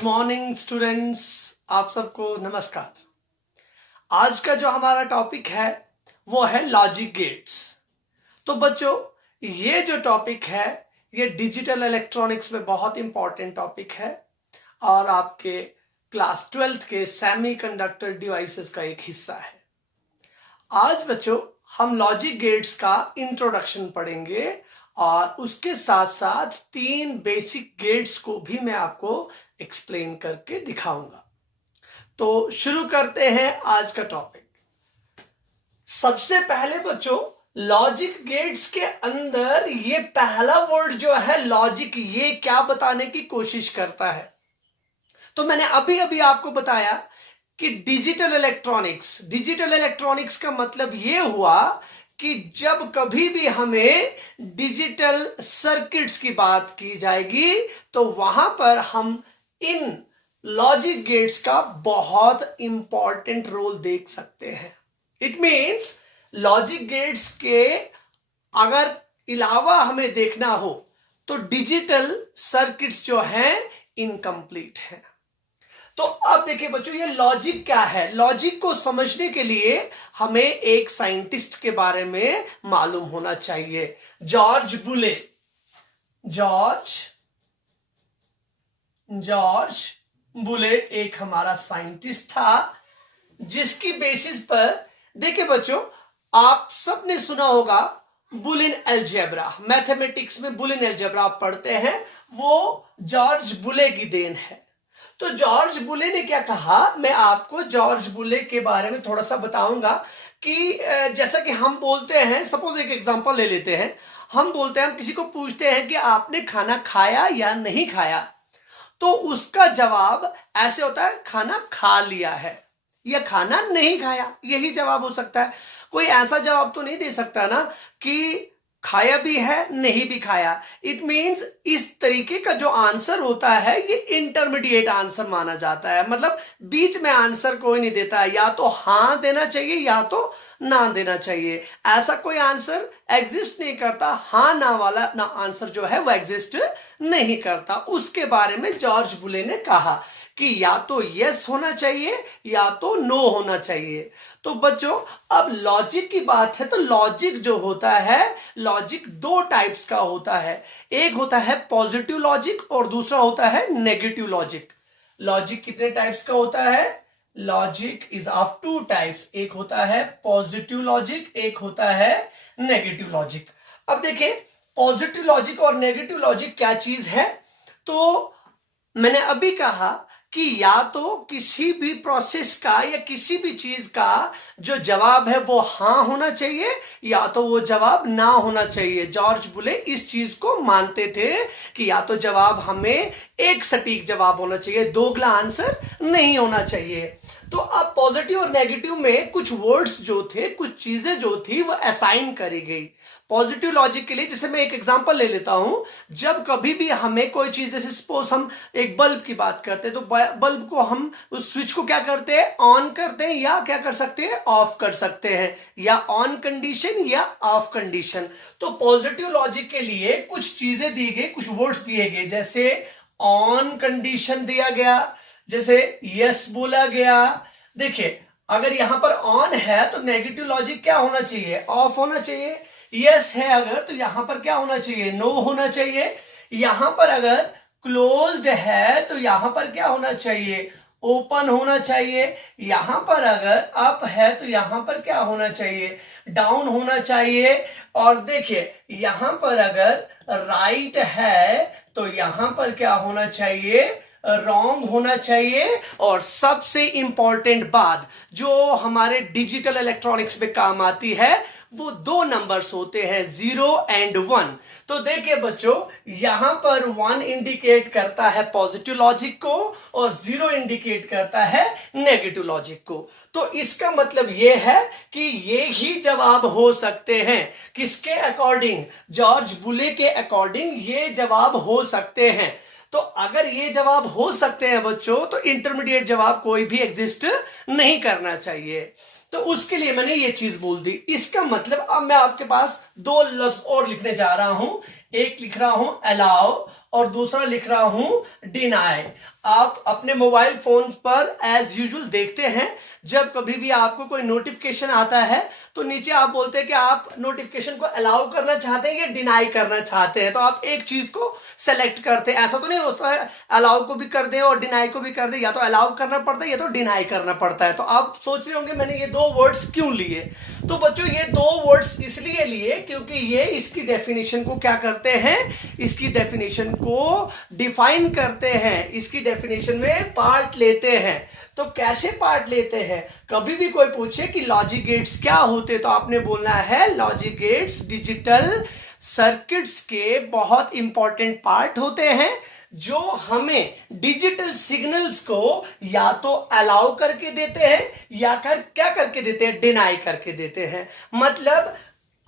Good morning students, आप सबको नमस्कार। आज का जो हमारा टॉपिक है वो है लॉजिक गेट्स। तो बच्चों, ये जो टॉपिक है ये डिजिटल इलेक्ट्रॉनिक्स में बहुत इंपॉर्टेंट टॉपिक है और आपके क्लास 12th के सेमीकंडक्टर डिवाइसेस का एक हिस्सा है। आज बच्चों हम लॉजिक गेट्स का इंट्रोडक्शन पढ़ेंगे और उसके साथ साथ 3 बेसिक गेट्स को भी मैं आपको एक्सप्लेन करके दिखाऊंगा। तो शुरू करते हैं आज का टॉपिक। सबसे पहले बच्चों, लॉजिक गेट्स के अंदर ये पहला वर्ड जो है लॉजिक, ये क्या बताने की कोशिश करता है? तो मैंने अभी अभी आपको बताया कि डिजिटल इलेक्ट्रॉनिक्स का मतलब ये हुआ कि जब कभी भी हमें डिजिटल सर्किट्स की बात की जाएगी तो वहां पर हम इन लॉजिक गेट्स का बहुत इंपॉर्टेंट रोल देख सकते हैं। इट मीन्स लॉजिक गेट्स के अगर अलावा हमें देखना हो तो डिजिटल सर्किट्स जो हैं इनकम्प्लीट हैं। तो अब देखिए बच्चों, ये लॉजिक क्या है? लॉजिक को समझने के लिए हमें एक साइंटिस्ट के बारे में मालूम होना चाहिए। जॉर्ज बुले एक हमारा साइंटिस्ट था जिसकी बेसिस पर, देखिए बच्चों, आप सबने सुना होगा बुलियन अलजेब्रा। मैथमेटिक्स में बुलियन अलजेब्रा आप पढ़ते हैं, वो जॉर्ज बुले की देन है। तो जॉर्ज बुले ने क्या कहा, मैं आपको जॉर्ज बुले के बारे में थोड़ा सा बताऊंगा कि जैसा कि हम बोलते हैं, सपोज एक एग्जांपल ले लेते हैं, हम बोलते हैं, हम किसी को पूछते हैं कि आपने खाना खाया या नहीं खाया, तो उसका जवाब ऐसे होता है, खाना खा लिया है या खाना नहीं खाया, यही जवाब हो सकता है। कोई ऐसा जवाब तो नहीं दे सकता ना कि खाया भी है नहीं भी खाया। इट मीन्स इस तरीके का जो आंसर होता है ये इंटरमीडिएट आंसर माना जाता है, मतलब बीच में आंसर कोई नहीं देता है, या तो हाँ देना चाहिए या तो ना देना चाहिए। ऐसा कोई आंसर एग्जिस्ट नहीं करता, हाँ ना वाला ना आंसर जो है वो एग्जिस्ट नहीं करता। उसके बारे में जॉर्ज बुले ने कहा कि या तो यस होना चाहिए या तो नो होना चाहिए। तो बच्चों, अब लॉजिक की बात है तो लॉजिक जो होता है, लॉजिक 2 टाइप्स का होता है। एक होता है पॉजिटिव लॉजिक और दूसरा होता है नेगेटिव लॉजिक। लॉजिक कितने टाइप्स का होता है? Logic is of 2 types. एक होता है पॉजिटिव लॉजिक, एक होता है नेगेटिव लॉजिक। अब देखिए, पॉजिटिव लॉजिक और नेगेटिव लॉजिक क्या चीज है? तो मैंने अभी कहा कि या तो किसी भी प्रोसेस का या किसी भी चीज का जो जवाब है वो हाँ होना चाहिए या तो वो जवाब ना होना चाहिए। जॉर्ज बुले इस चीज को मानते थे कि या तो जवाब हमें एक सटीक जवाब होना चाहिए, दोगला आंसर नहीं होना चाहिए। तो अब पॉजिटिव और नेगेटिव में कुछ वर्ड्स जो थे, कुछ चीजें जो थी वो असाइन करी गई पॉजिटिव लॉजिक के लिए। जैसे मैं एक एग्जांपल ले लेता हूं, जब कभी भी हमें कोई चीज, जैसे सपोज हम एक बल्ब की बात करते हैं तो बल्ब को हम उस स्विच को क्या करते हैं, ऑन करते हैं या क्या कर सकते हैं, ऑफ कर सकते हैं, या ऑन कंडीशन या ऑफ कंडीशन। तो पॉजिटिव लॉजिक के लिए कुछ चीजें दी गई, कुछ वर्ड्स दिए गए, जैसे ऑन कंडीशन दिया गया, जैसे यस बोला गया। देखिए, अगर यहां पर ऑन है तो नेगेटिव लॉजिक क्या होना चाहिए, ऑफ होना चाहिए। यस है अगर तो यहां पर क्या होना चाहिए, नो होना चाहिए। यहां पर अगर क्लोज्ड है तो यहां पर क्या होना चाहिए, ओपन होना चाहिए। यहां पर अगर अप है तो यहां पर क्या होना चाहिए, डाउन होना चाहिए। और देखिए, यहां पर अगर राइट है तो यहां पर क्या होना चाहिए, रॉन्ग होना चाहिए। और सबसे इंपॉर्टेंट बात जो हमारे डिजिटल इलेक्ट्रॉनिक्स में काम आती है, वो 2 नंबर्स होते हैं, 0 एंड 1। तो देखिए बच्चों, यहां पर 1 इंडिकेट करता है पॉजिटिव लॉजिक को और 0 इंडिकेट करता है नेगेटिव लॉजिक को। तो इसका मतलब यह है कि ये ही जवाब हो सकते हैं। किसके अकॉर्डिंग? जॉर्ज बुले के अकॉर्डिंग ये जवाब हो सकते हैं। तो अगर ये जवाब हो सकते हैं बच्चों, तो इंटरमीडिएट जवाब कोई भी एग्जिस्ट नहीं करना चाहिए। तो उसके लिए मैंने ये चीज बोल दी। इसका मतलब अब मैं आपके पास 2 लफ्ज और लिखने जा रहा हूं। एक लिख रहा हूं अलाउ और दूसरा लिख रहा हूं डिनाई। आप अपने मोबाइल फोन पर एज यूजुअल देखते हैं, जब कभी भी आपको कोई नोटिफिकेशन आता है तो नीचे आप बोलते हैं कि आप नोटिफिकेशन को अलाउ करना चाहते हैं या डिनाई करना चाहते हैं, तो आप एक चीज को सेलेक्ट करते हैं। ऐसा तो नहीं होता है अलाउ को भी कर दे और डिनाई को भी कर दे, या तो अलाउ करना पड़ता है या तो डिनाई करना पड़ता है। तो आप सोच रहे होंगे मैंने ये दो वर्ड्स क्यों लिए। तो बच्चों ये दो वर्ड्स इसलिए लिए क्योंकि ये इसकी डेफिनेशन को क्या करते हैं, इसकी डेफिनेशन को डिफाइन करते हैं, इसकी डेफिनेशन में पार्ट लेते हैं। तो कैसे पार्ट लेते हैं, कभी भी कोई पूछे कि लॉजिक गेट्स क्या होते तो आपने बोलना है लॉजिक गेट्स डिजिटल सर्किट्स के बहुत इंपॉर्टेंट पार्ट होते हैं जो हमें डिजिटल सिग्नल्स को या तो अलाउ करके देते हैं या क्या करके देते हैं, डिनाई करके देते हैं। मतलब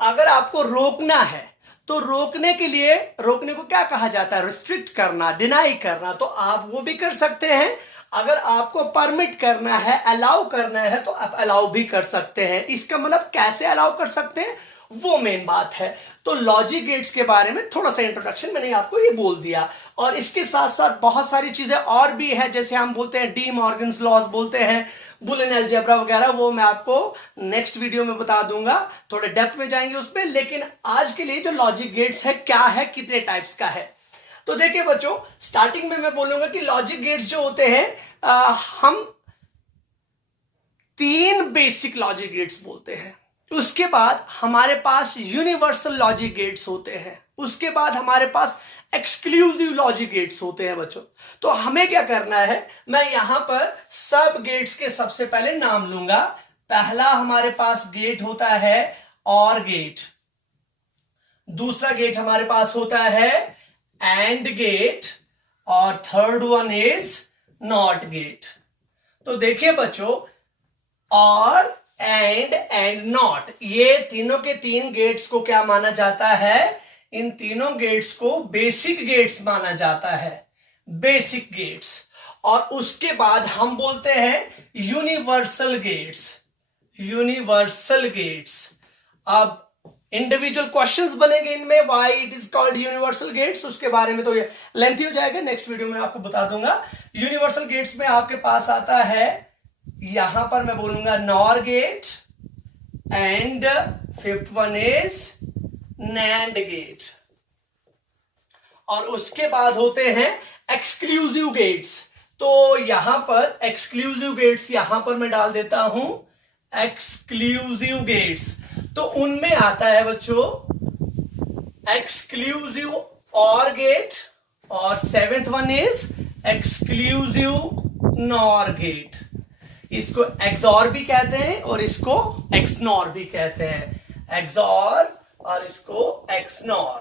अगर आपको रोकना है तो रोकने के लिए, रोकने को क्या कहा जाता है, रिस्ट्रिक्ट करना, डिनाई करना, तो आप वो भी कर सकते हैं। अगर आपको परमिट करना है, अलाउ करना है, तो आप अलाउ भी कर सकते हैं। इसका मतलब कैसे अलाउ कर सकते हैं वो मेन बात है। तो लॉजिक गेट्स के बारे में थोड़ा सा इंट्रोडक्शन मैंने आपको ये बोल दिया, और इसके साथ साथ बहुत सारी चीजें और भी है, जैसे हम बोलते हैं डी मॉर्गन्स लॉज बोलते हैं, बुलियन अलजेब्रा वगैरह, वो मैं आपको नेक्स्ट वीडियो में बता दूंगा, थोड़े डेप्थ में जाएंगे उसमें। लेकिन आज के लिए जो लॉजिक गेट्स है क्या है, कितने टाइप्स का है, तो देखिए बच्चों स्टार्टिंग में मैं बोलूंगा कि लॉजिक गेट्स जो होते हैं हम 3 बेसिक लॉजिक गेट्स बोलते हैं। उसके बाद हमारे पास यूनिवर्सल लॉजिक गेट्स होते हैं, उसके बाद हमारे पास एक्सक्लूसिव लॉजिक गेट्स होते हैं बच्चों। तो हमें क्या करना है, मैं यहां पर सब गेट्स के सबसे पहले नाम लूंगा। पहला हमारे पास गेट होता है और गेट, दूसरा गेट हमारे पास होता है एंड गेट, और third one is not gate. तो देखिए बच्चों, और एंड नॉट, ये तीनों के 3 गेट्स को क्या माना जाता है, इन तीनों गेट्स को बेसिक गेट्स माना जाता है, बेसिक गेट्स। और उसके बाद हम बोलते हैं यूनिवर्सल गेट्स, यूनिवर्सल गेट्स। अब इंडिविजुअल क्वेश्चंस बनेंगे इनमें, why it is called universal gates, उसके बारे में तो ये लेंथी हो जाएगा, नेक्स्ट वीडियो में आपको बता दूंगा। यूनिवर्सल गेट्स में आपके पास आता है, यहां पर मैं बोलूंगा NOR gate, and 5th one is NAND gate, और उसके बाद होते हैं एक्सक्लूसिव गेट्स। तो यहां पर एक्सक्लूसिव गेट्स यहां पर मैं डाल देता हूं, एक्सक्लूसिव गेट्स। तो उनमें आता है बच्चों एक्सक्लूसिव और गेट, और 7th one is exclusive NOR gate. इसको एक्सॉर भी कहते हैं और इसको एक्सनॉर भी कहते हैं, एक्सॉर और इसको एक्सनॉर।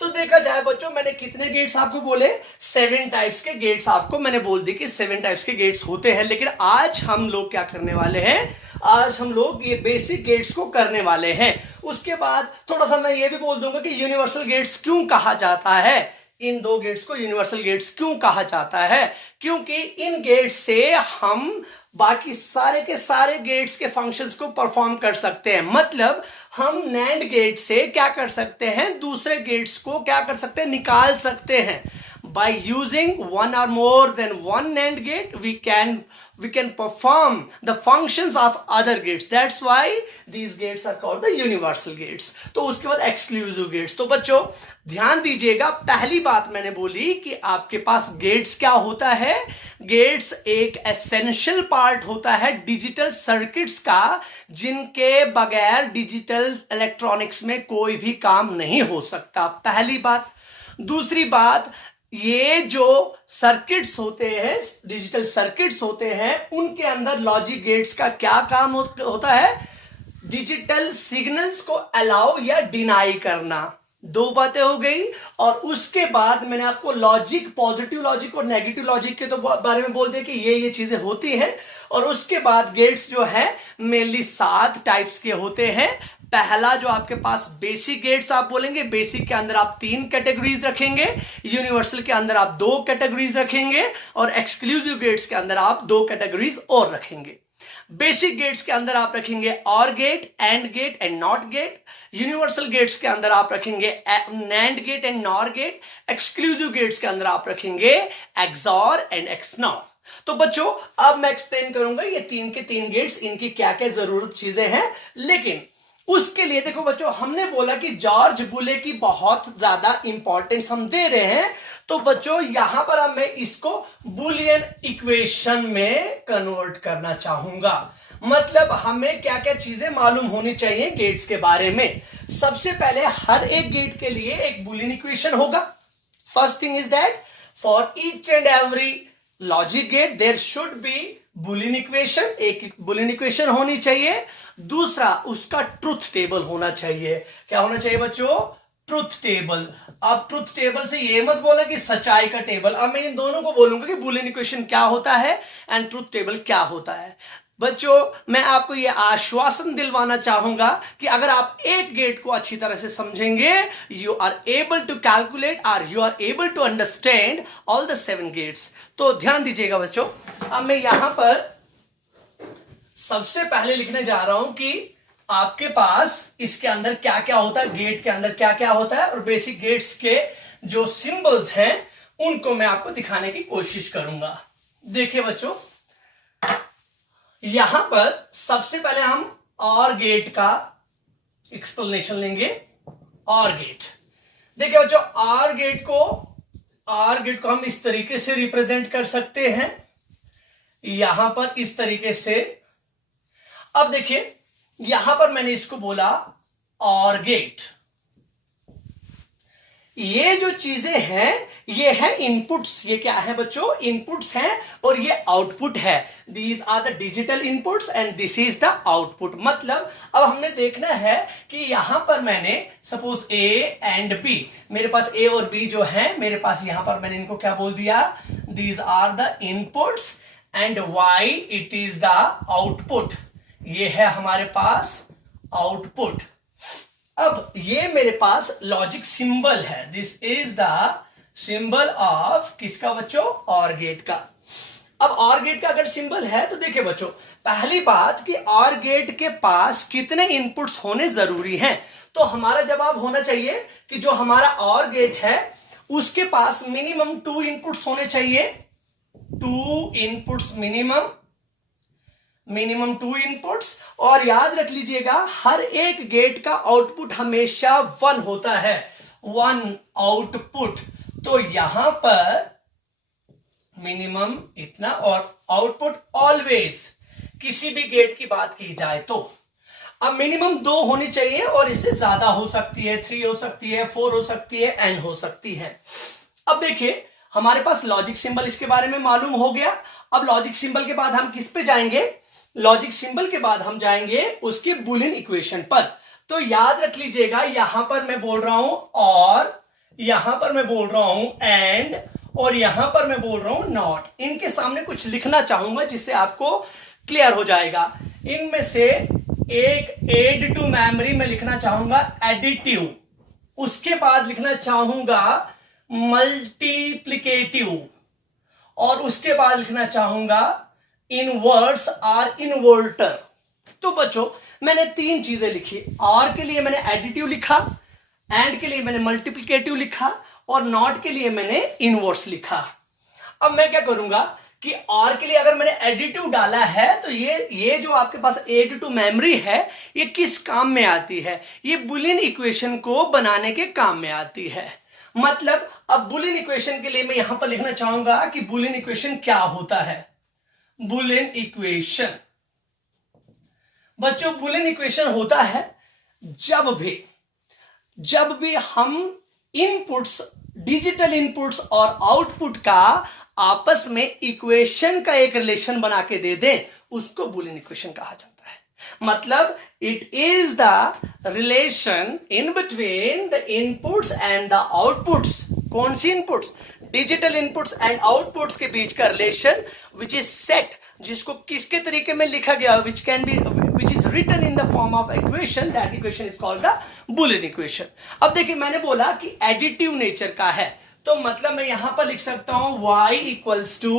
तो देखा जाए बच्चों, मैंने कितने गेट्स आपको बोले, 7 टाइप्स के गेट्स आपको मैंने बोल दी कि 7 टाइप्स के गेट्स होते हैं। लेकिन आज हम लोग क्या करने वाले हैं, आज हम लोग ये बेसिक गेट्स को करने वाले हैं। उसके बाद थोड़ा सा मैं ये भी बोल दूंगा कि यूनिवर्सल गेट्स क्यों कहा जाता है, इन 2 गेट्स को यूनिवर्सल गेट्स क्यों कहा जाता है, क्योंकि इन गेट्स से हम बाकी सारे के सारे गेट्स के फंक्शंस को परफॉर्म कर सकते हैं। मतलब हम नैंड गेट से क्या कर सकते हैं, दूसरे गेट्स को क्या कर सकते हैं, निकाल सकते हैं। by using one or more than one NAND gate, we can perform the functions of other gates. That's why these gates are called the universal gates. तो उसके बाद exclusive gates। तो बच्चों ध्यान दीजिएगा, पहली बात मैंने बोली कि आपके पास गेट्स क्या होता है, गेट्स एक एसेंशियल पार्ट होता है डिजिटल सर्किट्स का, जिनके बगैर डिजिटल इलेक्ट्रॉनिक्स में कोई भी काम नहीं हो सकता, पहली बात। दूसरी बात, ये जो सर्किट्स होते हैं, डिजिटल सर्किट्स होते हैं, उनके अंदर लॉजिक गेट्स का क्या काम होता है, डिजिटल सिग्नल्स को अलाउ या डिनाई करना। 2 बातें हो गई। और उसके बाद मैंने आपको लॉजिक, पॉजिटिव लॉजिक और नेगेटिव लॉजिक के तो बारे में बोल दिया कि ये चीजें होती हैं। और उसके बाद गेट्स जो है मेनली 7 टाइप्स के होते हैं। पहला जो आपके पास बेसिक गेट्स आप बोलेंगे, बेसिक के अंदर आप 3 कैटेगरीज रखेंगे, यूनिवर्सल के अंदर आप 2 कैटेगरीज रखेंगे, और एक्सक्लूसिव गेट्स के अंदर आप 2 कैटेगरीज और रखेंगे। बेसिक गेट्स के अंदर आप रखेंगे OR gate, and gate and NOT gate. Universal gates के अंदर आप रखेंगे NAND gate and NOR gate. Exclusive gates के अंदर आप रखेंगे एक्सॉर एंड एक्सनॉर। तो बच्चों अब मैं एक्सप्लेन करूंगा ये तीन के तीन गेट्स, इनकी क्या क्या जरूरत चीजें हैं। लेकिन उसके लिए देखो बच्चों, हमने बोला कि जॉर्ज बुले की बहुत ज्यादा इंपॉर्टेंस हम दे रहे हैं, तो बच्चों यहां पर अब मैं इसको बुलियन इक्वेशन में कन्वर्ट करना चाहूंगा। मतलब हमें क्या क्या चीजें मालूम होनी चाहिए गेट्स के बारे में। सबसे पहले हर एक गेट के लिए एक बुलियन इक्वेशन होगा। First thing is that for each and every logic gate there should be Boolean equation, एक बुलियन इक्वेशन होनी चाहिए। दूसरा उसका ट्रुथ टेबल होना चाहिए। क्या होना चाहिए बच्चों? Truth table. अब ट्रुथ टेबल से ये मत बोला कि सच्चाई का टेबल। अब मैं इन दोनों को बोलूंगा कि बुलियन इक्वेशन क्या होता है एंड ट्रुथ टेबल क्या होता है। बच्चों मैं आपको यह आश्वासन दिलवाना चाहूंगा कि अगर आप एक गेट को अच्छी तरह से समझेंगे, you are able to calculate और you are able to understand all the 7 gates. तो ध्यान दीजिएगा बच्चों, अब मैं यहां पर सबसे पहले लिखने जा रहा हूं कि आपके पास इसके अंदर क्या क्या होता है, गेट के अंदर क्या क्या होता है, और बेसिक गेट्स के जो सिंबल्स हैं उनको मैं आपको दिखाने की कोशिश करूंगा। देखिए बच्चों, यहां पर सबसे पहले हम और गेट का एक्सप्लेनेशन लेंगे। और गेट, देखिए बच्चों, और गेट को हम इस तरीके से रिप्रेजेंट कर सकते हैं, यहां पर इस तरीके से। अब देखिए यहां पर मैंने इसको बोला और गेट। ये जो चीजें हैं ये है इनपुट्स। ये क्या है बच्चों? इनपुट्स हैं और ये आउटपुट है। These are the digital inputs and this is the output. मतलब अब हमने देखना है कि यहां पर मैंने सपोज ए एंड बी, मेरे पास ए और बी जो है मेरे पास, यहां पर मैंने इनको क्या बोल दिया? These are the inputs and Y it is the output. ये है हमारे पास आउटपुट। अब ये मेरे पास लॉजिक सिंबल है। This is the symbol of किसका बच्चों? और गेट का। अब और गेट का अगर सिंबल है तो देखिए बच्चों, पहली बात कि और गेट के पास कितने इनपुट्स होने जरूरी हैं। तो हमारा जवाब होना चाहिए कि जो हमारा और गेट है उसके पास मिनिमम 2 इनपुट्स होने चाहिए। 2 इनपुट्स मिनिमम 2 इनपुट्स। और याद रख लीजिएगा हर एक गेट का आउटपुट हमेशा 1 होता है, 1 आउटपुट। तो यहां पर मिनिमम इतना, और आउटपुट ऑलवेज किसी भी गेट की बात की जाए तो अब मिनिमम 2 होनी चाहिए, और इससे ज्यादा हो सकती है, 3 हो सकती है, 4 हो सकती है, एंड हो सकती है। अब देखिए हमारे पास लॉजिक सिंबल इसके बारे में मालूम हो गया। अब लॉजिक सिंबल के बाद हम किस पे जाएंगे? लॉजिक सिंबल के बाद हम जाएंगे उसके बुलियन इक्वेशन पर। तो याद रख लीजिएगा यहां पर मैं बोल रहा हूं और, यहां पर मैं बोल रहा हूं एंड, और यहां पर मैं बोल रहा हूं नॉट। इनके सामने कुछ लिखना चाहूंगा जिससे आपको क्लियर हो जाएगा। इनमें से एक एड टू मेमोरी में लिखना चाहूंगा एडिटिव, उसके बाद लिखना चाहूंगा मल्टीप्लिकेटिव, और उसके बाद लिखना चाहूंगा इनवर्स और इनवर्टर। तो बच्चों मैंने 3 चीजें लिखी। और के लिए मैंने एडिटिव लिखा, एंड के लिए मैंने मल्टीप्लिकेटिव लिखा, और नॉट के लिए मैंने इनवर्स लिखा। अब मैं क्या करूंगा कि और के लिए अगर मैंने एडिटिव डाला है तो ये जो आपके पास एड टू मेमोरी है ये किस काम में आती है? ये बुलियन इक्वेशन को बनाने के काम में आती है। मतलब अब बुलियन इक्वेशन के लिए मैं यहां पर लिखना चाहूंगा कि बुलियन इक्वेशन क्या होता है। बुलियन इक्वेशन बच्चों, बुलियन इक्वेशन होता है जब भी हम इनपुट्स, डिजिटल इनपुट्स और आउटपुट का आपस में इक्वेशन का एक रिलेशन बना के दे दें, उसको बुलियन इक्वेशन कहा जाता है। मतलब it is the relation in between the inputs and the outputs. कौन सी inputs? Digital inputs and outputs के बीच का रिलेशन विच इज सेट, जिसको किसके तरीके में लिखा गया, which is written in the form of equation. That equation is called the Boolean equation. अब देखिए मैंने बोला कि एडिटिव नेचर का है, तो मतलब मैं यहां पर लिख सकता हूं y equals to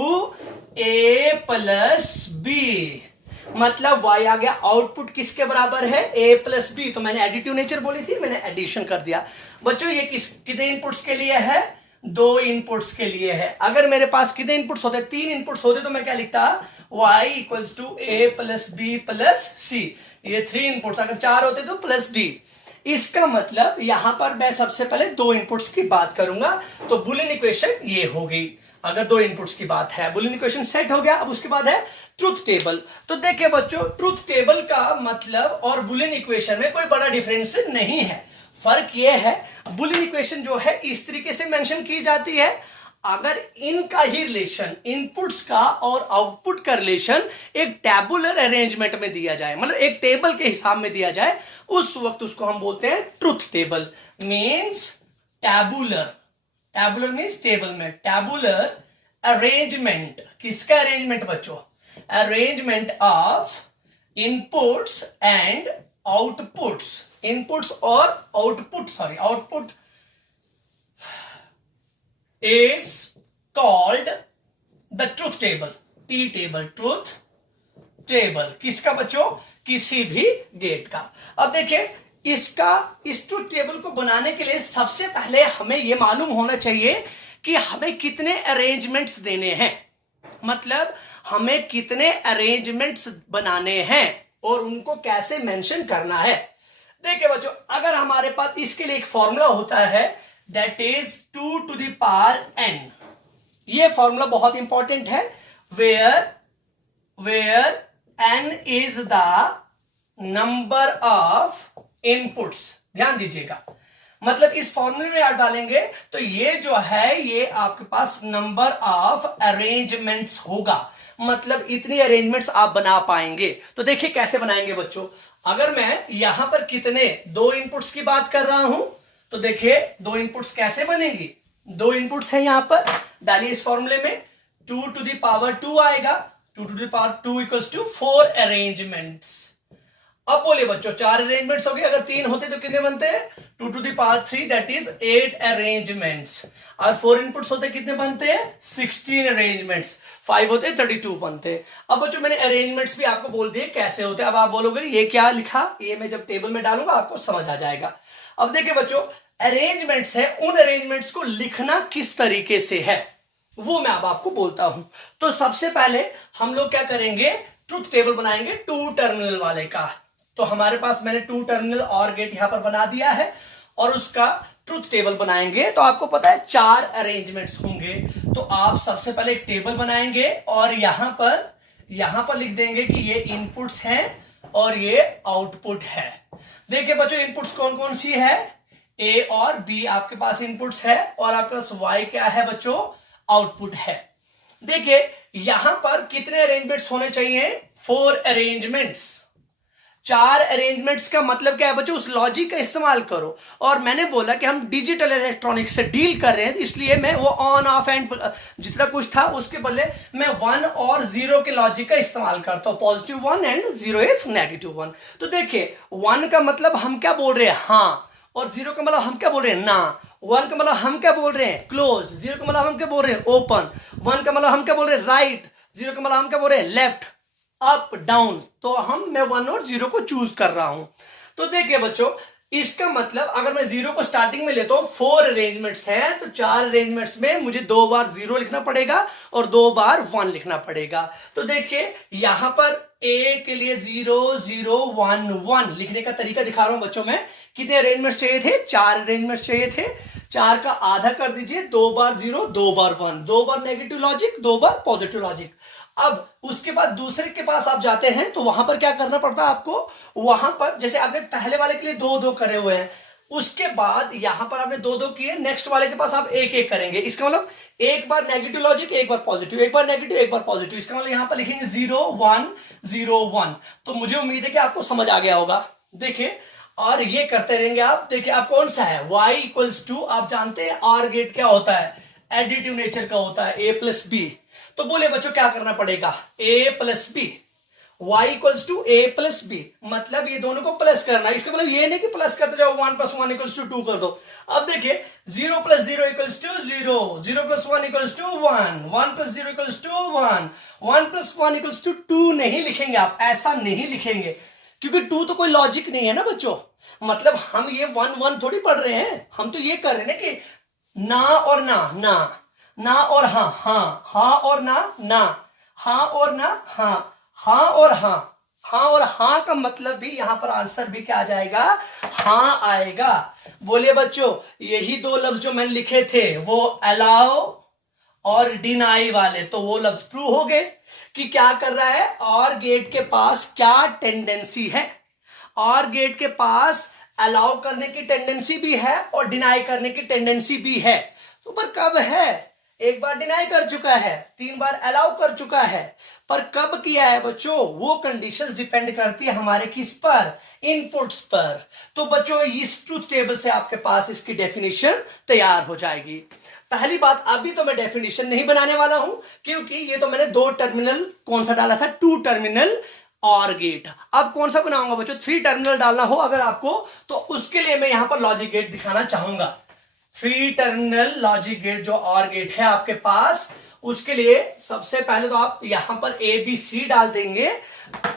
a plus B. मतलब y आ गया। आउटपुट किसके बराबर है, a प्लस बी। तो मैंने एडिटिव नेचर बोली थी, मैंने एडिशन कर दिया। बच्चों ये कितने इनपुट्स के लिए है, 2 इनपुट्स के लिए है। अगर मेरे पास कितने इनपुट्स होते, 3 इनपुट्स होते तो मैं क्या लिखता, y equals to a plus B plus C. ये 3 इनपुट्स, अगर 4 होते तो प्लस डी। इसका मतलब यहां पर मैं सबसे पहले 2 इनपुट्स की बात करूंगा, तो बुलियन इक्वेशन ये हो गई। अगर 2 इनपुट्स की बात है, बुलियन इक्वेशन सेट हो गया। अब उसके बाद है ट्रुथ टेबल। तो देखिए बच्चों, ट्रुथ टेबल का मतलब और बुलियन इक्वेशन में कोई बड़ा डिफरेंस नहीं है। फर्क यह है, बुलियन इक्वेशन जो है इस तरीके से मेंशन की जाती है, अगर इनका ही रिलेशन, इनपुट्स का और आउटपुट का रिलेशन एक टेबुलर अरेंजमेंट में दिया जाए, मतलब एक टेबल के हिसाब में दिया जाए, उस वक्त उसको हम बोलते हैं truth table. Means tabular, tabular means table में, टैबुलर अरेंजमेंट। किसका अरेंजमेंट बच्चों, arrangement of inputs and outputs, inputs और output, sorry output is called the truth table, T table, truth table। किसका बच्चों, किसी भी गेट का। अब देखिए इस ट्रुथ टेबल को बनाने के लिए सबसे पहले हमें यह मालूम होना चाहिए कि हमें कितने अरेंजमेंट्स देने हैं, मतलब हमें कितने अरेंजमेंट्स बनाने हैं और उनको कैसे मेंशन करना है। देखिए बच्चों, अगर हमारे पास इसके लिए एक फॉर्मूला होता है, that is 2 to the power n। ये फॉर्मूला बहुत इंपॉर्टेंट है, where n is the number of inputs। ध्यान दीजिएगा, मतलब इस फॉर्मूले में आप डालेंगे तो ये जो है ये आपके पास नंबर ऑफ अरेंजमेंट्स होगा, मतलब इतनी अरेंजमेंट्स आप बना पाएंगे। तो देखिए कैसे बनाएंगे बच्चों, अगर मैं यहां पर कितने 2 इनपुट्स की बात कर रहा हूं, तो देखिए 2 इनपुट्स कैसे बनेंगी, 2 इनपुट्स है यहां पर, डालिए इस फॉर्मूले में, 2 to the power 2 आएगा, 2 to the power 2 equals to 4 arrangements. अब बोलिए बच्चों 4 अरेंजमेंट्स हो गए, अगर 3 होते तो कितने बनते हैं, 2 to the power 3 that is 8 arrangements. और 4 इनपुट्स होते कितने बनते हैं, 16 अरेंजमेंट्स। 5 होते 32 बनते। अब बच्चों मैंने अरेंजमेंट्स भी आपको बोल दिए कैसे होते हैं। अब आप बोलोगे ये क्या लिखा, ये मैं जब टेबल में डालूंगा आपको समझ आ जाएगा। अब देखिए बच्चों, अरेंजमेंट्स है, उन अरेंजमेंट्स को लिखना किस तरीके से है वो मैं अब आपको बोलता हूं। तो सबसे पहले हम लोग क्या करेंगे, ट्रुथ टेबल बनाएंगे 2 टर्मिनल वाले का। तो हमारे पास मैंने 2 टर्मिनल और गेट यहां पर बना दिया है और उसका ट्रुथ टेबल बनाएंगे। तो आपको पता है 4 अरेंजमेंट्स होंगे, तो आप सबसे पहले एक टेबल बनाएंगे और यहां पर लिख देंगे कि ये इनपुट्स हैं और ये आउटपुट है। देखिए बच्चों इनपुट्स कौन कौन सी है, ए और बी आपके पास इनपुट्स है और आपके पास वाई क्या है बच्चों, आउटपुट है। देखिए यहां पर कितने अरेंजमेंट्स होने चाहिए, 4 अरेंजमेंट्स। 4 अरेंजमेंट्स का मतलब क्या है बच्चों, उस लॉजिक का इस्तेमाल करो। और मैंने बोला कि हम डिजिटल इलेक्ट्रॉनिक्स से डील कर रहे हैं, इसलिए मैं वो ऑन ऑफ एंड जितना कुछ था उसके बदले मैं 1 और 0 के लॉजिक का इस्तेमाल करता हूं, +1 एंड 0 इज -1। तो देखिए 1 का मतलब हम क्या बोल रहे हैं, हाँ, और 0 का मतलब हम क्या बोल रहे हैं, ना। 1 का मतलब हम क्या बोल रहे हैं, क्लोज। 0 का मतलब हम क्या बोल रहे हैं, ओपन। 1 का मतलब हम क्या बोल रहे हैं, राइट। 0 का मतलब हम क्या बोल रहे हैं, लेफ्ट, अप, डाउन। तो मैं 1 और 0 को चूज कर रहा हूं। तो देखिए बच्चों इसका मतलब अगर मैं 0 को स्टार्टिंग में लेता हूं, 4 अरेंजमेंट्स हैं, तो 4 अरेंजमेंट्स में मुझे 2 बार 0 लिखना पड़ेगा और 2 बार 1 लिखना पड़ेगा। तो देखिए यहां पर ए के लिए 0 0 1 1 लिखने का तरीका दिखा रहा हूं बच्चों मैं। कितने अरेंजमेंट्स चाहिए थे, 4 अरेंजमेंट्स चाहिए थे। 4 का आधा कर दीजिए, 2 बार 0 2 बार 1, 2 बार नेगेटिव लॉजिक 2 बार पॉजिटिव लॉजिक। अब उसके बाद दूसरे के पास आप जाते हैं तो वहां पर क्या करना पड़ता है आपको, वहां पर जैसे आपने पहले वाले के लिए 2 2 करे हुए हैं, उसके बाद यहां पर आपने 2 2 किए, नेक्स्ट वाले के पास आप 1 1 करेंगे। इसका मतलब एक बार नेगेटिव लॉजिक, एक बार पॉजिटिव, एक बार नेगेटिव, एक बार पॉजिटिव। इसका मतलब यहां पर लिखेंगे 0 1 0 1। तो मुझे उम्मीद है कि आपको समझ आ गया होगा। देखिए और ये करते रहेंगे आप। देखिए आप कौन सा है, y इक्वल्स टू, आप जानते हैं आर गेट क्या होता है, एडिटिव नेचर का होता है, a प्लस बी। तो बोले बच्चों क्या करना पड़ेगा, a plus B, y equals to A plus B, मतलब ये दोनों को प्लस करना, इसका मतलब ये नहीं कि प्लस करते जाओ 1 + 1 = 2 कर दो। अब देखिए 0 + 0 = 0, 0 + 1 = 1, 1 + 0 = 1, 1 + 1 = 2 नहीं लिखेंगे आप, ऐसा नहीं लिखेंगे, क्योंकि 2 तो कोई लॉजिक नहीं है ना बच्चों। मतलब हम ये 1 1 थोड़ी पढ़ रहे हैं, हम तो ये कर रहे हैं कि ना और ना, ना ना और हाँ, हाँ हाँ और ना, ना हाँ और ना, हाँ हाँ और हाँ, हाँ और हाँ का मतलब भी यहां पर आंसर भी क्या आ जाएगा, हाँ आएगा। बोलिए बच्चों, यही दो लफ्ज जो मैंने लिखे थे वो अलाउ और डिनाई वाले, तो वो लफ्ज प्रूव हो गए कि क्या कर रहा है, और गेट के पास क्या टेंडेंसी है। और गेट के पास अलाउ करने की टेंडेंसी भी है और डिनाई करने की टेंडेंसी भी है। तो पर कब है, एक बार डिनाई कर चुका है, 3 बार अलाउ कर चुका है, पर कब किया है बच्चों, वो कंडीशंस डिपेंड करती है हमारे किस पर, इनपुट्स पर। तो बच्चों इस ट्रूथ टेबल से आपके पास इसकी डेफिनेशन तैयार हो जाएगी। पहली बात, अभी तो मैं डेफिनेशन नहीं बनाने वाला हूं, क्योंकि ये तो मैंने 2 टर्मिनल कौन सा डाला था, 2 टर्मिनल और गेट। अब कौन सा बनाऊंगा बच्चों, 3 टर्मिनल डालना हो अगर आपको, तो उसके लिए मैं यहां पर लॉजिक गेट दिखाना चाहूंगा। 3 टर्मिनल लॉजिक गेट जो और गेट है आपके पास, उसके लिए सबसे पहले तो आप यहां पर ABC डाल देंगे,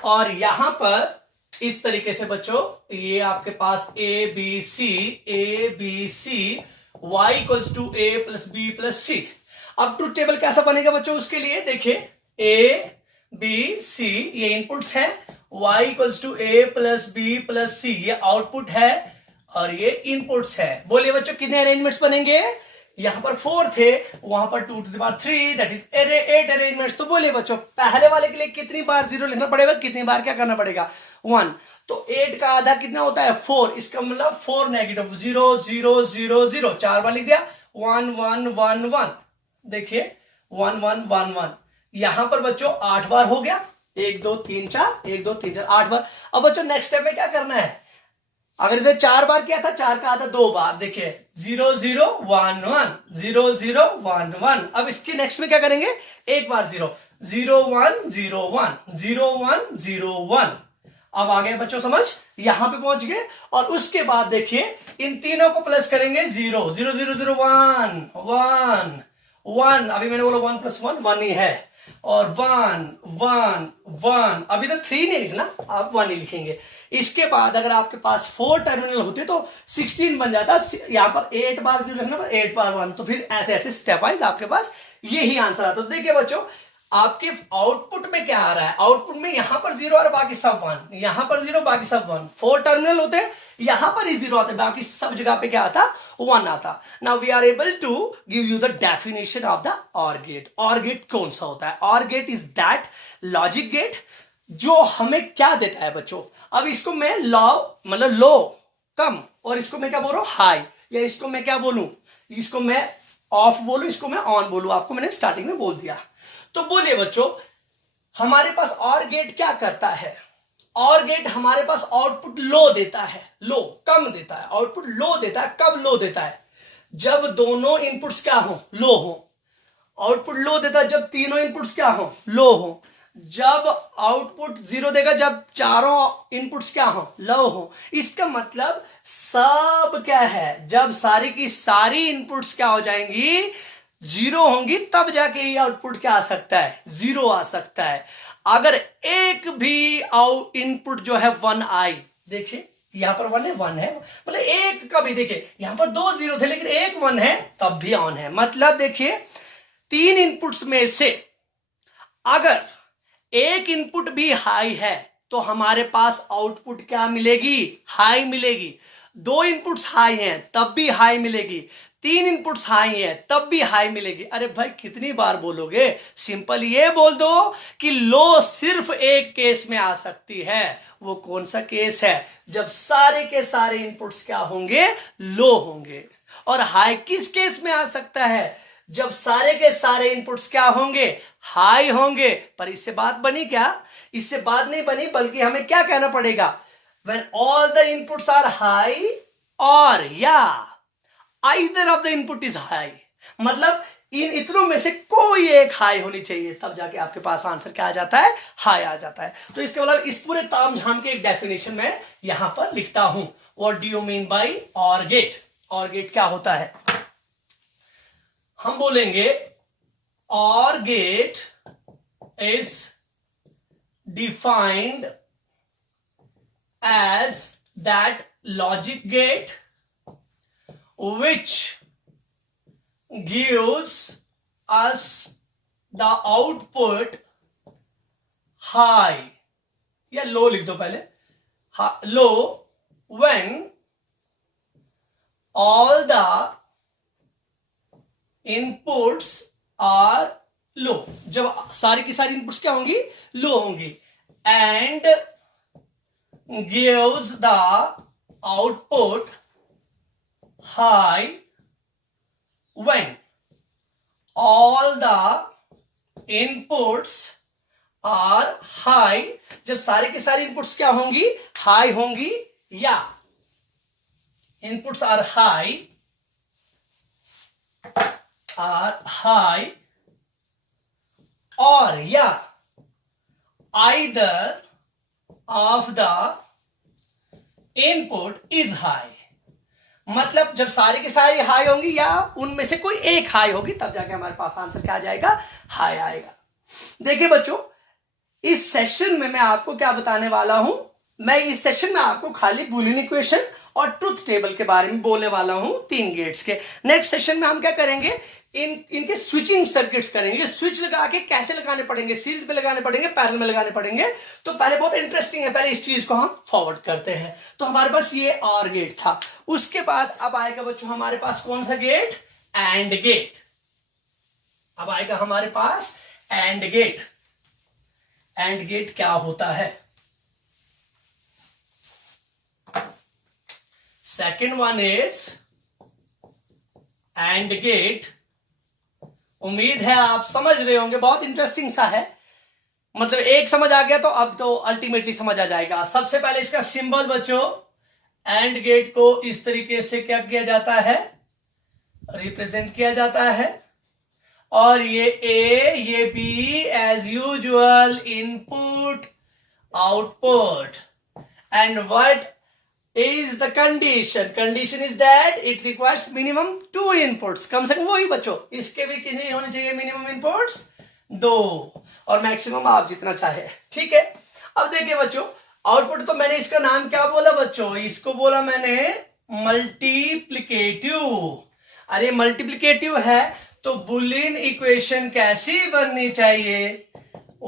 और यहां पर इस तरीके से बच्चों ये आपके पास ABC y = a + b + c। अब ट्रूथ टेबल कैसा बनेगा बच्चों, उसके लिए देखिए ABC ये इनपुट्स है, y = a + b + c ये आउटपुट है, और ये इनपुट्स है। बोलिए बच्चों कितने अरेंजमेंट्स बनेंगे, यहां पर 4 थे, वहां पर 2 to the power 3 that is 8 arrangements. तो बोलिए बच्चों पहले वाले के लिए कितनी बार 0 लिखना पड़ेगा, कितनी बार क्या करना पड़ेगा, 1। तो 8 का आधा कितना होता है, 4, इसका मतलब 4 नेगेटिव, 0 0 0 0, 4 बार लिख दिया, 1 1 1 1, देखिए 1 1 1 1। यहां पर बच्चों 8 बार हो गया, 1 2 3 4, 1 2 3 4, 8 बार। अब बच्चों नेक्स्ट स्टेप में क्या करना है, अगर इधर 4 बार किया था, 4 का आधा 2 बार, देखिए 0 0 1 1, 0 0 1 1। अब इसके नेक्स्ट में क्या करेंगे, एक बार 0 0 1 0 1 0 1 0 1। अब आ गए बच्चों समझ, यहां पे पहुंच गए। और उसके बाद देखिए इन तीनों को प्लस करेंगे, 0 0 0 0 1 1 1, अभी मैंने बोला 1 + 1 1 ही है, और 1 1 1, अभी तो 3 नहीं लिखना, आप 1 ही लिखेंगे। इसके बाद अगर आपके पास 4 टर्मिनल होते तो 16 बन जाता, यहां पर 8 बार 0 लिखना, 8 बार 1, तो फिर ऐसे ऐसे स्टेप वाइज आपके पास यही आंसर आता। तो देखिए बच्चों आपके आउटपुट में क्या आ रहा है, आउटपुट में यहां पर 0 और बाकी सब 1, यहां पर 0 बाकी सब 1, 4 टर्मिनल होते, यहां पर ही 0 आते, बाकी सब जगह पे क्या आता, 1 आता। Now we are able to give you the definition of the OR gate. OR gate कौन सा होता है, OR gate is that logic gate जो हमें क्या देता है बच्चों। अब इसको मैं मतलब लो कम, और इसको मैं क्या बोल रहा हूं हाई, या इसको मैं क्या बोलूं, इसको मैं ऑफ बोलूं, इसको मैं ऑन बोलूं, आपको मैंने स्टार्टिंग में बोल दिया। तो बोलिए बच्चों हमारे पास OR गेट क्या करता है, OR गेट हमारे पास आउटपुट लो देता है, लो कम देता है, आउटपुट लो देता है। कब लो देता है, जब दोनों इनपुट्स क्या हो, लो हो। आउटपुट लो देता है जब तीनों इनपुट्स क्या हो, लो हो। जब आउटपुट 0 देगा जब चारों इनपुट्स क्या हो, लो हो। इसका मतलब सब क्या है, जब सारी की सारी इनपुट्स क्या हो जाएंगी, 0 होंगी, तब जाके ये आउटपुट क्या आ सकता है, 0 आ सकता है। अगर एक भी इनपुट जो है 1 आई, देखिए यहां पर 1 है, मतलब एक का भी, देखिए यहां पर 2 0 थे लेकिन एक 1 है, तब भी ऑन है। मतलब देखिए 3 इनपुट्स में से अगर एक इनपुट भी हाई है तो हमारे पास आउटपुट क्या मिलेगी, हाई मिलेगी। 2 इनपुट्स हाई हैं तब भी हाई मिलेगी, 3 इनपुट्स हाई हैं तब भी हाई मिलेगी। अरे भाई कितनी बार बोलोगे, सिंपल ये बोल दो कि लो सिर्फ एक केस में आ सकती है। वो कौन सा केस है, जब सारे के सारे इनपुट्स क्या होंगे, लो होंगे। और हाई किस केस में आ सकता है, जब सारे के सारे इनपुट्स क्या होंगे, हाई होंगे। पर इससे बात बनी क्या, इससे बात नहीं बनी, बल्कि हमें क्या कहना पड़ेगा, when all the inputs are high or या either of the input is high। मतलब इन इतनों में से कोई एक हाई होनी चाहिए, तब जाके आपके पास आंसर क्या आ जाता है, हाई आ जाता है। तो इसके मतलब इस पूरे तामझाम के एक डेफिनेशन में यहां पर लिखता हूं, what do you mean by OR gate. OR gate क्या होता है, हम बोलेंगे OR gate is defined as that logic gate which gives us the output high या low लिख दो पहले, low when all the inputs are low, जब सारी की सारी इनपुट्स क्या होंगी, लो होंगी, and gives the output high when all the inputs are high, जब सारी की सारी इनपुट्स क्या होंगी, हाई होंगी, या इनपुट्स आर हाई or या either of the input is high। मतलब जब सारी की सारी हाई होंगी या उनमें से कोई एक हाई होगी, तब जाके हमारे पास आंसर क्या आ जाएगा, हाई आएगा। देखिए बच्चों, इस सेशन में मैं आपको क्या बताने वाला हूं, मैं इस सेशन में आपको खाली बूलियन इक्वेशन और ट्रुथ टेबल के बारे में बोलने वाला हूं, 3 गेट्स के। नेक्स्ट सेशन में हम क्या करेंगे, इनके स्विचिंग सर्किट्स करेंगे, स्विच लगा के कैसे लगाने पड़ेंगे, सीरीज में लगाने पड़ेंगे, पैरेलल में लगाने पड़ेंगे। तो पहले बहुत इंटरेस्टिंग है, पहले इस चीज को हम फॉरवर्ड करते हैं। तो हमारे पास ये और गेट था, उसके बाद अब आएगा बच्चों हमारे पास कौन सा गेट, एंड गेट। अब आएगा हमारे पास एंड गेट। एंड गेट क्या होता है, second one is and gate. उम्मीद है आप समझ रहे होंगे, बहुत इंटरेस्टिंग सा है, मतलब एक समझ आ गया तो अब तो अल्टीमेटली समझ आ जाएगा। सबसे पहले इसका सिंबल बच्चों, एंड गेट को इस तरीके से क्या किया जाता है, रिप्रेजेंट किया जाता है, और ये ए ये B as usual input output, and what is the condition is that it requires minimum 2 inputs। कम से कम वही बच्चों, इसके भी कितने होने चाहिए मिनिमम इनपुट्स, 2, और मैक्सिमम आप जितना चाहे, ठीक है। अब देखिए बच्चों, आउटपुट तो मैंने इसका नाम क्या बोला बच्चों, इसको बोला मैंने मल्टीप्लिकेटिव। अरे मल्टीप्लिकेटिव है तो बुलियन इक्वेशन कैसी बननी चाहिए,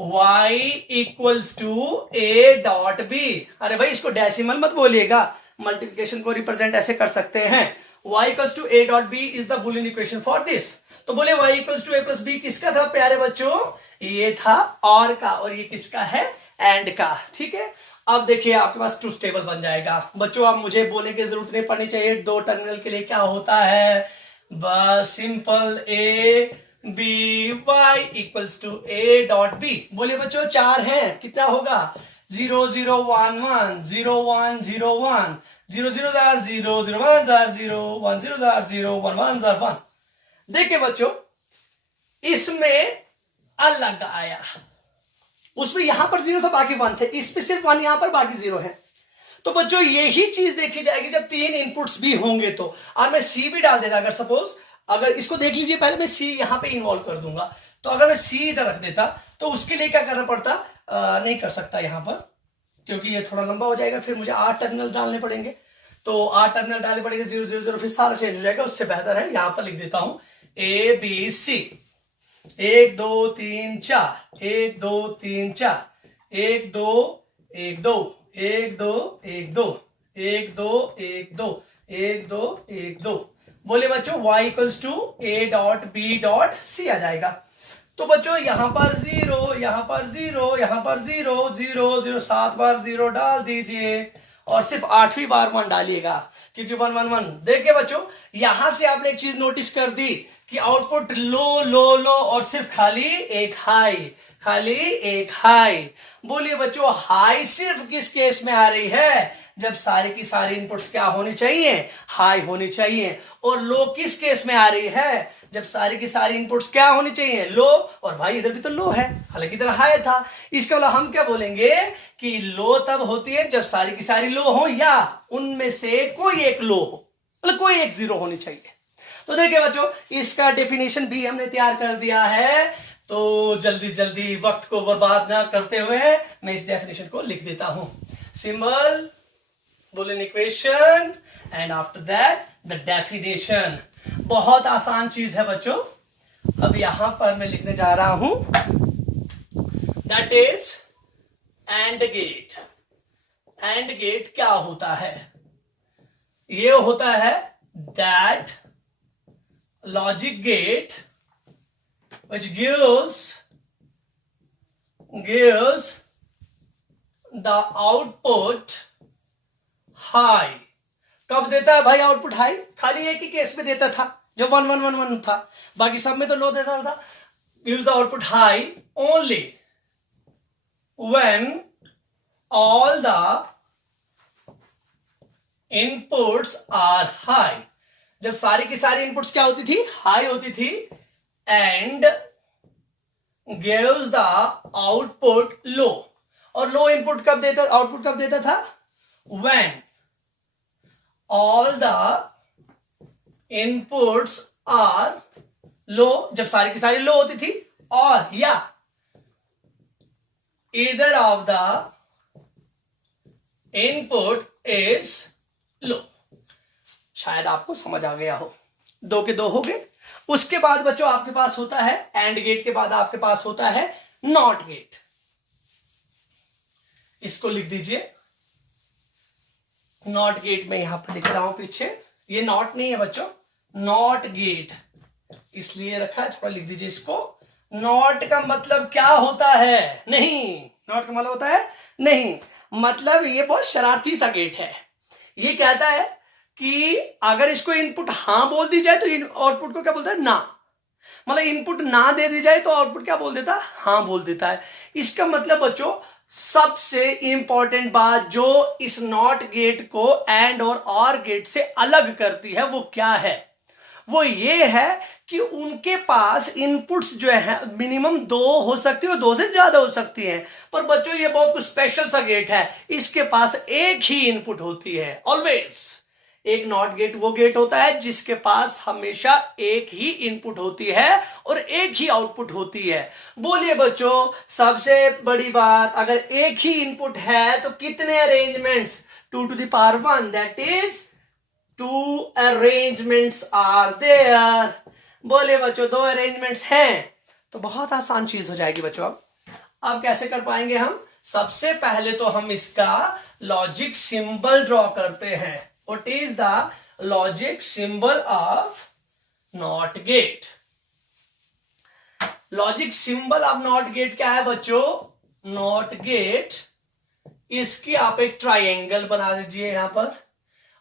y equals to a dot b। अरे भाई इसको डेसिमल मत बोलिएगा, मल्टीप्लिकेशन को रिप्रेजेंट ऐसे कर सकते हैं, y equals to a dot b is the Boolean equation for this. तो बोले y equals to a plus b किसका था प्यारे बच्चों, ये था और का, और ये किसका है, एंड का, ठीक है। अब देखिए आपके पास ट्रुथ टेबल बन जाएगा बच्चों। अब मुझे बोलने की जरूरत नहीं पड़नी चाहिए, 2 टर्मिनल के लिए क्या होता है, बस simple a b y equals to a dot b। बोले बच्चों 4 हैं, कितना होगा, 0 0 1 1 0 1 0 1 0 0 0 0 0 1 0 1 0 0 1 1 1। देखिए बच्चों, इसमें अलग आया, उसमें यहां पर 0 था बाकी 1 थे, इसमें सिर्फ 1 यहां पर बाकी 0 है। तो बच्चों यही चीज देखी जाएगी जब 3 इनपुट्स भी होंगे तो। और मैं सी भी डाल देता, अगर सपोज, अगर इसको देख लीजिए, पहले मैं सी यहां पे इन्वॉल्व कर दूंगा, तो अगर मैं सी इधर रख देता तो उसके लिए क्या करना पड़ता, नहीं कर सकता यहां पर, क्योंकि ये थोड़ा लंबा हो जाएगा, फिर मुझे 8 टर्मिनल डालने पड़ेंगे, तो 8 टर्मिनल डालने पड़ेंगे, 0 0 0, फिर सारा चेंज हो जाएगा। उससे बेहतर है यहां पर लिख देता हूं ए बी सी, 1 2 3 4 1 2 3 4 1 2 1 2 1 2 1 2 1 2 1 2 1 2 1 2। बोले बच्चों y equals to a dot b dot c आ जाएगा। तो बच्चों यहां पर 0, यहां पर 0, यहां पर 0 0 0, 7 बार 0 डाल दीजिए, और सिर्फ 8वीं बार 1 डालिएगा, क्योंकि 1 1 1। देखिए बच्चों, यहां से आपने एक चीज नोटिस कर दी कि आउटपुट लो लो लो और सिर्फ खाली एक हाई, खाली एक हाई। बोलिए बच्चों, हाई सिर्फ किस केस में आ रही है? जब सारी की सारी इनपुट्स क्या होनी चाहिए? हाई होनी चाहिए। और लो किस केस में आ रही है? जब सारी की सारी इनपुट्स क्या होनी चाहिए? लो। और भाई इधर भी तो लो है, हालांकि इधर हाई था। इसके मतलब हम क्या बोलेंगे कि लो तब होती है जब सारी की सारी लो हो या उनमें से कोई एक लो हो, मतलब कोई एक जीरो होनी चाहिए। तो देखिए बच्चों, इसका डेफिनेशन भी हमने तैयार कर दिया है। तो जल्दी जल्दी वक्त को बर्बाद ना करते हुए मैं इस डेफिनेशन को लिख देता हूं। Symbol, Boolean equation and after that the definition. बहुत आसान चीज है बच्चों। अब यहां पर मैं लिखने जा रहा हूं, that is and gate. And gate क्या होता है? ये होता है that logic gate which gives the output high। कब देता है भाई आउटपुट हाई? खाली एक ही केस में देता था जब 1 1 1 1 था, बाकी सब में तो लो देता था। gives the output high only when all the inputs are high। जब सारी की सारी इनपुट्स क्या होती थी? हाई होती थी। And gives the output low. और लो इनपुट कब देता, आउटपुट कब देता था? When all the inputs are low. जब सारी की सारी लो होती थी, और या either of the input is low. शायद आपको समझ आ गया हो। दो के दो हो गए। उसके बाद बच्चों आपके पास होता है एंड गेट के बाद आपके पास होता है नॉट गेट। इसको लिख दीजिए। नॉट गेट में यहां पर लिख रहा हूं पीछे। ये नॉट नहीं है बच्चों, नॉट गेट इसलिए रखा है, थोड़ा लिख दीजिए इसको। नॉट का मतलब क्या होता है? नहीं। नॉट का मतलब होता है नहीं, मतलब ये बहुत शरारती सा गेट है। ये कहता है कि अगर इसको इनपुट हां बोल दी जाए तो आउटपुट को क्या बोलता है? ना। मतलब इनपुट ना दे दी जाए तो आउटपुट क्या बोल देता है? हां बोल देता है। इसका मतलब बच्चों, सबसे इंपॉर्टेंट बात जो इस नॉट गेट को एंड और गेट से अलग करती है वो क्या है? वो ये है कि उनके पास इनपुट्स जो है मिनिमम 2 हो सकती है और 2 से ज्यादा हो सकती है। पर बच्चों ये बहुत कुछ स्पेशल सा गेट है, इसके पास एक ही इनपुट होती है ऑलवेज। एक नॉट गेट वो गेट होता है जिसके पास हमेशा एक ही इनपुट होती है और एक ही आउटपुट होती है। बोलिए बच्चों, सबसे बड़ी बात, अगर एक ही इनपुट है तो कितने arrangements? 2 to the power 1, that is 2 arrangements are there. बोले बच्चों 2 अरेंजमेंट्स हैं, तो बहुत आसान चीज हो जाएगी बच्चों। अब कैसे कर पाएंगे हम? सबसे पहले तो हम इसका लॉजिक सिंबल ड्रॉ करते हैं। What is the logic symbol of NOT gate? Logic symbol of not gate क्या है बच्चों? नॉट गेट, इसकी आप एक ट्राइंगल बना दीजिए यहां पर,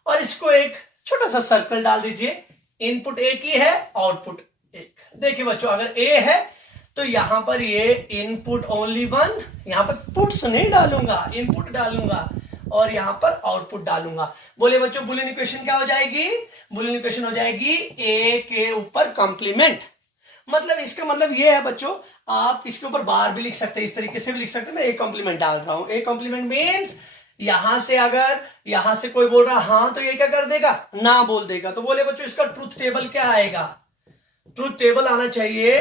और इसको एक छोटा सा सर्कल डाल दीजिए। इनपुट एक ही है, आउटपुट एक। देखिए बच्चों, अगर ए है तो यहां पर ये इनपुट ओनली 1, यहां पर पुट्स नहीं डालूंगा, इनपुट डालूंगा, और यहां पर आउटपुट डालूंगा। बोले बच्चों, बुलियन इक्वेशन क्या हो जाएगी? बुलियन इक्वेशन हो जाएगी ए के ऊपर कॉम्प्लीमेंट। मतलब इसका मतलब ये है बच्चों, आप इसके ऊपर बार भी लिख सकते हैं, इस तरीके से भी लिख सकते हैं। मैं ए कॉम्प्लीमेंट डाल रहा हूं। ए कॉम्प्लीमेंट मीन्स यहां से अगर यहां से कोई बोल रहा हां तो ये क्या कर देगा? ना बोल देगा। तो बोले बच्चों, इसका ट्रूथ टेबल क्या आएगा? ट्रूथ टेबल आना चाहिए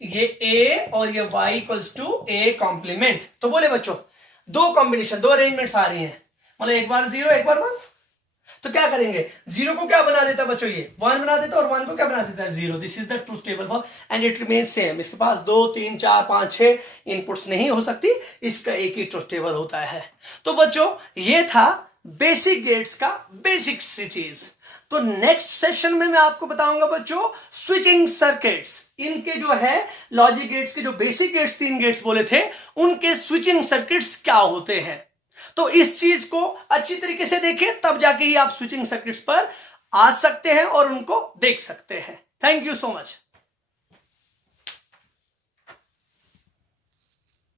ये ए और ये y equals to A complement. तो बोले बच्चों, 2 कॉम्बिनेशन, 2 अरेंजमेंट्स आ रही हैं, मतलब एक बार 0 एक बार 1। तो क्या करेंगे? 0 को क्या बना देता बच्चों? ये 1 बना देता, और 1 को क्या बना देता है? 0। This is the truth table for and it remains same. इसके पास 2 3 4 5 6 इनपुट्स नहीं हो सकती, इसका एक ही ट्रूथ टेबल होता है। तो बच्चों, ये था बेसिक गेट्स का बेसिक सी चीज। तो नेक्स्ट सेशन में मैं आपको बताऊंगा बच्चों स्विचिंग सर्किट्स। इनके जो है लॉजिक गेट्स के जो बेसिक गेट्स 3 गेट्स बोले थे, उनके स्विचिंग सर्किट्स क्या होते हैं। तो इस चीज को अच्छी तरीके से देखें, तब जाके ही आप स्विचिंग सर्किट्स पर आ सकते हैं और उनको देख सकते हैं। Thank you so much.